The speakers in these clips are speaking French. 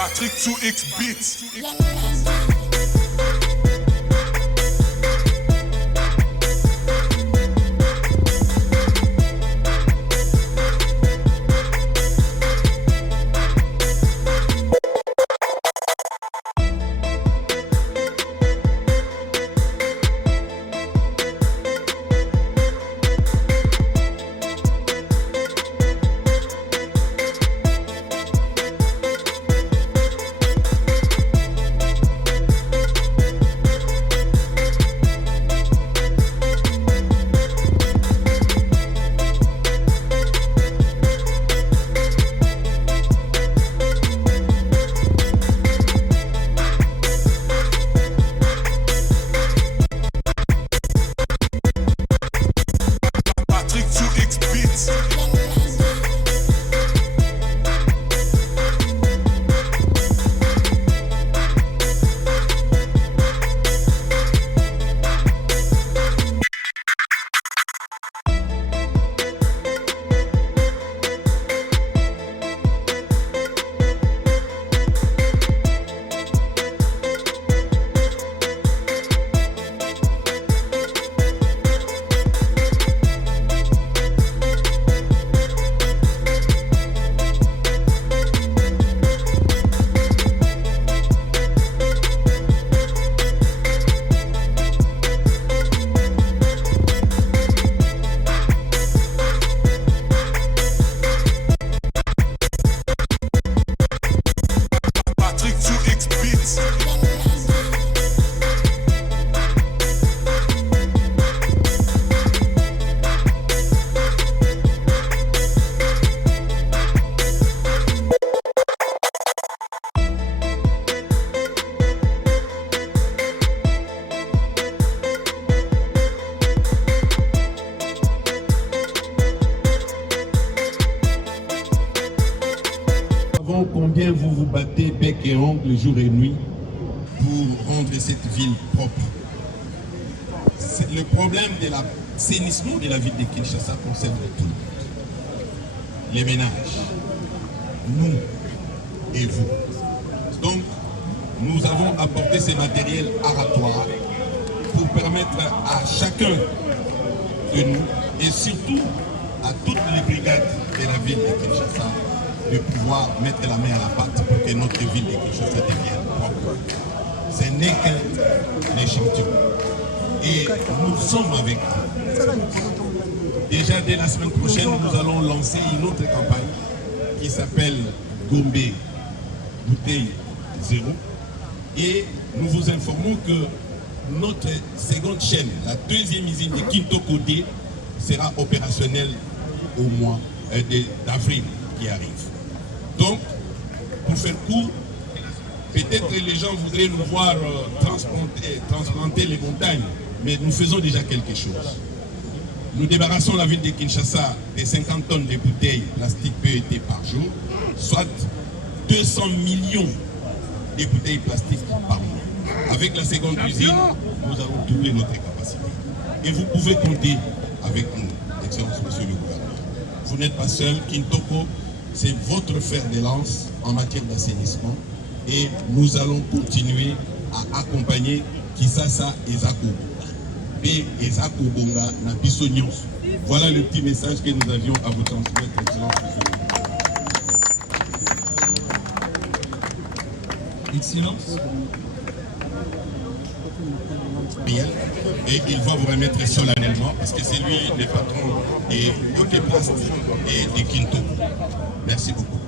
Patrick 2X Beats. Combien vous vous battez bec et ongle jour et nuit pour rendre cette ville propre. Le problème de l'assainissement de la ville de Kinshasa concerne tout le monde. Les ménages, nous et vous. Donc, nous avons apporté ces matériels aratoires pour permettre à chacun de nous et surtout à toutes les brigades de la ville de Kinshasa de pouvoir mettre la main à la pâte pour que notre ville de Kinshasa devienne propre. Ce n'est qu'un échantillon. Et nous sommes avec vous. Déjà dès la semaine prochaine, nous allons lancer une autre campagne qui s'appelle Gombe Bouteille Zéro. Et nous vous informons que notre seconde chaîne, la deuxième usine de Kintoko D, sera opérationnelle au mois d'avril qui arrive. Donc, pour faire court, peut-être les gens voudraient nous voir transplanter les montagnes, mais nous faisons déjà quelque chose. Nous débarrassons la ville de Kinshasa de 50 tonnes de bouteilles plastiques PET par jour, soit 200 millions de bouteilles plastiques par mois. Avec la seconde usine, nous allons doubler notre capacité. Et vous pouvez compter avec nous, Excellence Monsieur le Gouverneur. Vous n'êtes pas seul, Kintoko, c'est votre fer de lance en matière d'assainissement et nous allons continuer à accompagner Kisasa et Zakobonga. Et Zakobonga na Bissognon. Voilà le petit message que nous avions à vous transmettre, Excellence Monsieur. Excellence. Et il va vous remettre solennellement parce que c'est lui le patron de Okeplast et de Kinto. Merci beaucoup.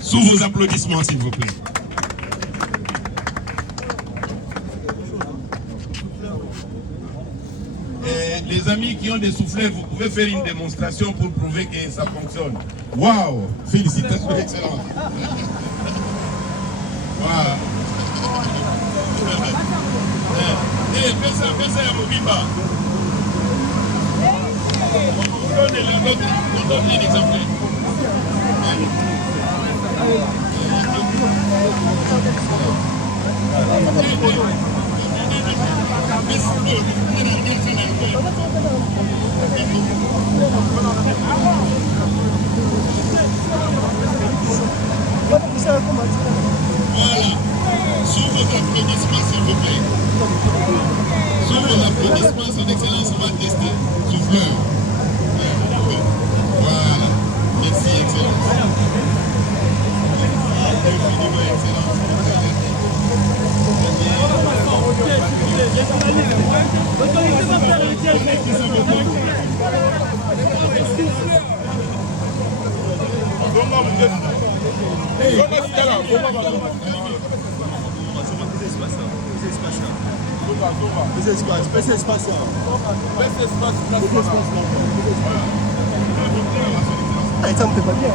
Sous vos applaudissements, s'il vous plaît. Et les amis qui ont des soufflets, vous pouvez faire une démonstration pour prouver que ça fonctionne. Waouh! Félicitations, excellent. Waouh! Pesa ya Mobimba. On donne un exemple. cœur. Voilà. Merci, Excellence. Infiniment, Excellence. Ah, ça me fait pas bien, hein.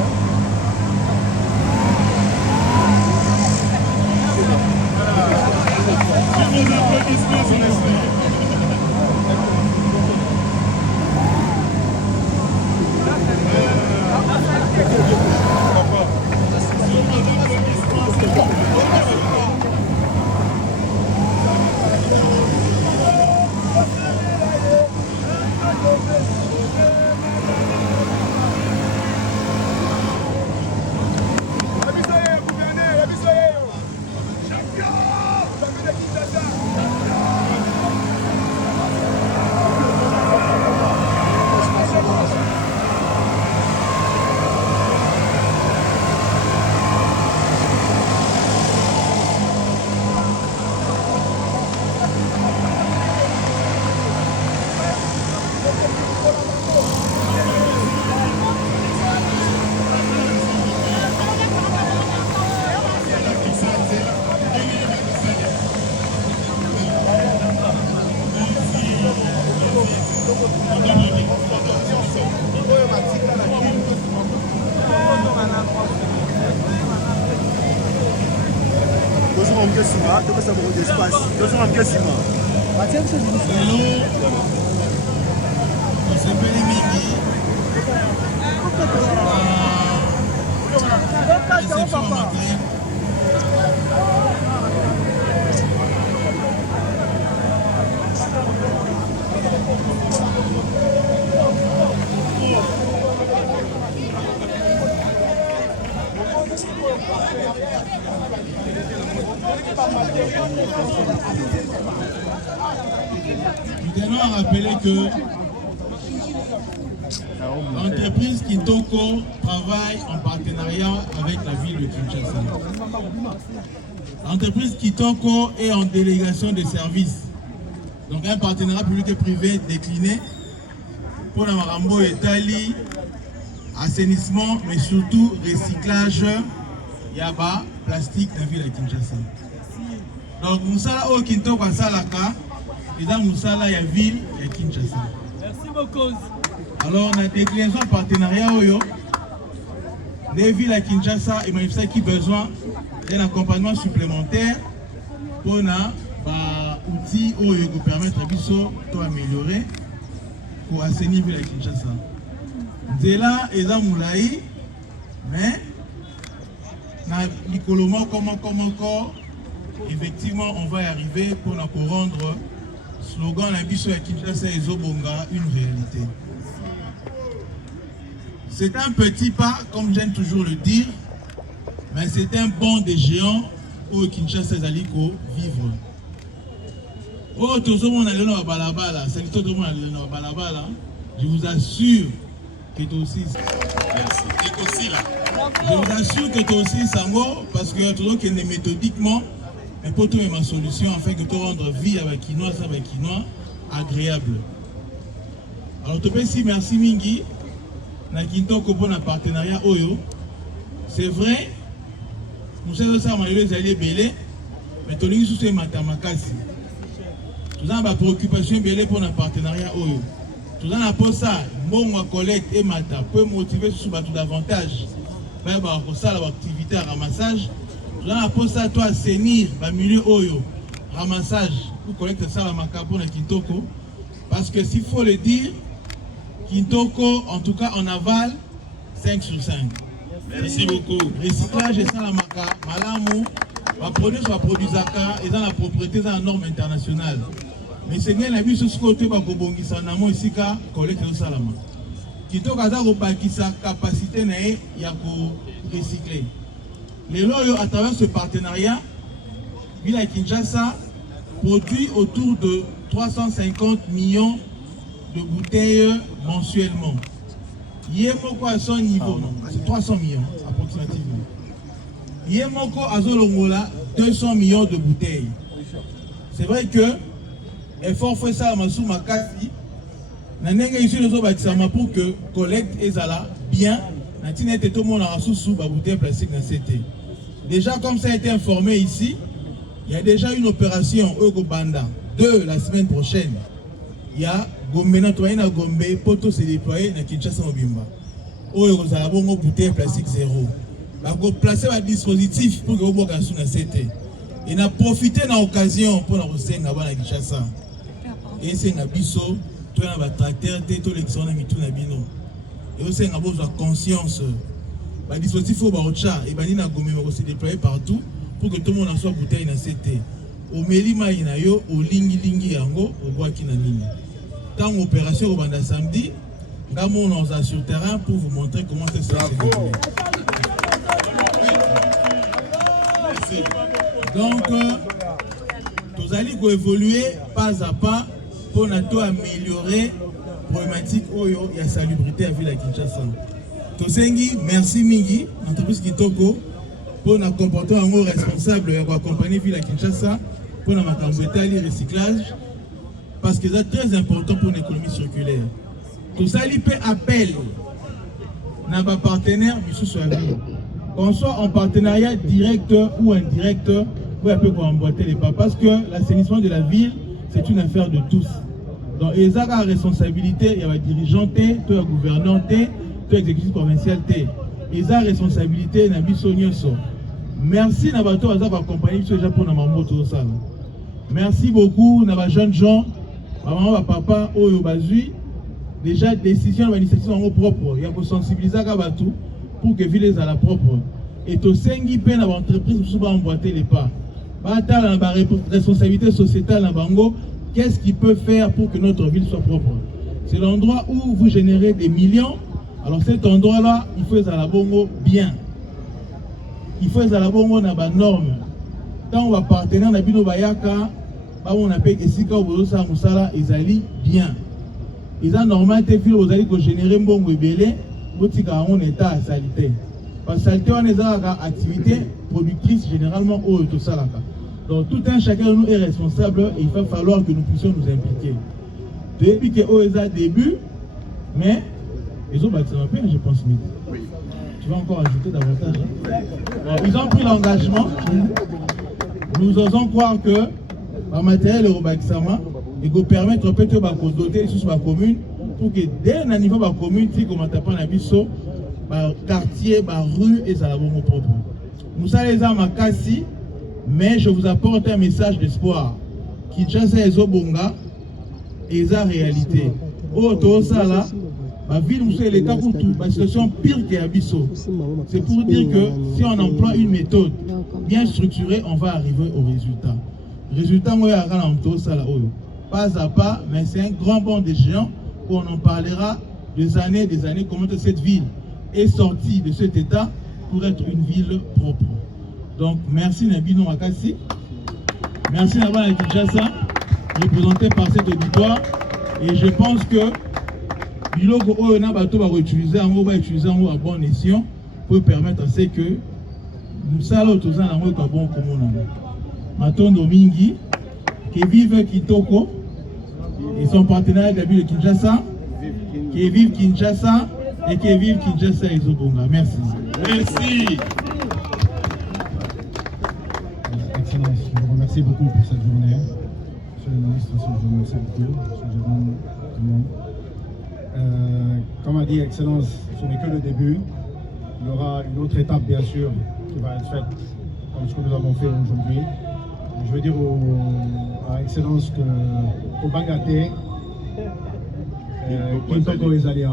Nous tenons à rappeler que l'entreprise Kitoko travaille en partenariat avec la ville de Kinshasa. L'entreprise Kitoko est en délégation de services. Donc un partenariat public et privé décliné pour la Marambo et Tali, assainissement, mais surtout recyclage yaba plastique dans la ville de Kinshasa. Donc Moussala au Kitoko à Salaka, et dans Moussala il y a ville de Kinshasa. Merci beaucoup. Alors on a décliné un partenariat oyo. Les villes à Kinshasa et manifesté qui besoin d'un accompagnement supplémentaire pour na outils oyo qui permettre à biso d'améliorer pour assainir la ville à Kinshasa. C'est là et là moulaï, mais na likolomo comment effectivement on va y arriver pour nous rendre slogan la biso à Kinshasa et Zobonga une réalité. C'est un petit pas, comme j'aime toujours le dire, mais c'est un bond des géants au Kinshasa Zaliko vivre. Oh, tout le monde est dans balabala, c'est tout le monde est dans balabala. Je vous assure que tu aussi. Merci. Et aussi là. Je vous assure que tu aussi Sango, parce que tout le monde est méthodiquement, mais pour trouver ma solution afin que tu rendre vie avec Kinois agréable. Alors, tu peux si merci Mingi. Na Kitoko pour un partenariat Oyo. C'est vrai, nous savons ça, les alliés belé, mais tout le monde est matamakasi. Tout avons préoccupation belé pour un partenariat Oyo. Tout avons pour ça, bon collecte et mata peut motiver sur tout davantage. Pour ça, l'activité à ramassage. Tout avons pour ça, toi, assainir le milieu Oyo, ramassage, pour collecter ça la maca pour na Kitoko. Parce que s'il faut le dire, Kitoko, en tout cas en aval, 5 sur 5. Merci beaucoup. Recyclage et ça la maca, malamou, va produire soit produit zaka et dans la propriété dans la norme internationale. Mais c'est bien la vie sur ce côté va kobongi sanamo ici ka collecte au salama. Kitoko a qui sa capacité nae ya ko recycler. Les loyaux à travers ce partenariat, Ville Kinshasa produit autour de 350 millions de bouteilles mensuellement. Yemoko à son niveau, c'est 300 millions approximativement. Yemoko à Zolongola, 200 millions de bouteilles. C'est vrai que effort fait ça à Massou Makasi. Nanenge ici les autres pour que collecte ezala bien. Natine tout le monde a sous bouteille plastique dans CT. Déjà comme ça a été informé ici, il y a déjà une opération au Banda 2 la semaine prochaine. Il y a Gombe nettoyé na Gombe, poto se déployer na Kinshasa Mobimba. Oyo za bongo bouteille plastique zéro. Ba go placer un dispositif pour que vous boka sous na CT. Et na profiter na occasion pour na rosenga ba na Kinshasa. Et c'est na biso, to na ba tracteur te to l'élection na mitu na bino. Et aussi na besoin conscience. Ba dispositif faut ba ocha et ba ni na Gombe ko se déployer partout pour que tout le monde en soit bouteille na CT. Au Melima inayo, au lingi yango, au bois qui n'a nini. Tant opération au banda samedi, Gamo on est sur le terrain pour vous montrer comment ça se déroule. Donc, nous allons évoluer pas à pas pour nous améliorer la problématique de la salubrité à la ville de Kinshasa. Tosengi, merci Mingi, entreprise Kitoko, pour nous comporter en responsable de accompagner la ville de Kinshasa pour nous le recyclage parce que c'est très important pour l'économie circulaire. Tout ça, il peut appel à nos partenaires qu'on soit en partenariat direct ou indirect pour un peu emboîter les pas parce que l'assainissement de la ville c'est une affaire de tous. Donc ils ont la responsabilité, il y a les dirigeants, il y a les gouvernants, il y a l'exécutif provincial, ils ont la responsabilité na biso nyonso. Merci na bato baza accompagner biso déjà pour na mamoto ça. Merci beaucoup na ba jeunes gens, maman papa oyo bazui déjà décision d'initiative en propre, il y a pour sensibiliser à bato pour que ville à la propre. Et to sengi pe na entreprise sous emboîter les pas. Bata la responsabilité sociétale na bango, qu'est-ce qu'il peut faire pour que notre ville soit propre? C'est l'endroit où vous générez des millions. Alors cet endroit-là, il faut à la bongo bien. Il faut à la bongo na ba norme. Quand on va partenaire na bino bayaka, ba on appelle esika obosa musala ezali bien. Ils ont normalement été filés aux alliés que générer un bon rebelle, botika en état à salité. Parce que salité on est à activité productrice généralement au tout ça là. Donc tout un chacun de nous est responsable et il va falloir que nous puissions nous impliquer. Depuis que OESA début, mais ils ont bâti un peu, je pense. Oui. Tu vas encore ajouter davantage. Hein? Ils ont pris l'engagement. Nous osons croire que le matériel Eurobakisama et vous permettre peut-être de doter sur la commune pour que dès le niveau de la commune, si comme on t'apprend la biso, quartier, rue et ça la bonne propre. Nous sommes les armes à Kassi, mais je vous apporte un message d'espoir. Kinshasa et Zobonga et sa réalité. Oh, tout ça là, la ville où c'est l'état pour tout, la situation pire qu'Abisso. C'est pour dire que si on emploie une méthode bien structurée, on va arriver au résultat. Résultat, moi, pas à pas, mais c'est un grand bond de géants où on en parlera des années, comment cette ville est sortie de cet état pour être une ville propre. Donc, merci Nabino Makassi. Merci Nabana Kinshasa, représenté par cet auditoire. Et je pense que Biloko Oyona Bato va utiliser à bon escient pour permettre à ce que nous saluons tous en amour comme bon commun. Matondo Mingi, qui vive Kitoko, et son partenaire de la ville de Kinshasa, qui vive Kinshasa et qui vive Kinshasa et Zobonga. Merci. Merci. Excellence, je vous remercie beaucoup pour cette journée. Monsieur le ministre, je vous remercie beaucoup. Comme a dit Excellence, ce n'est que le début. Il y aura une autre étape, bien sûr, qui va être faite comme ce que nous avons fait aujourd'hui. Je veux dire à Excellence qu'au Bangaté, Kintoko est allé à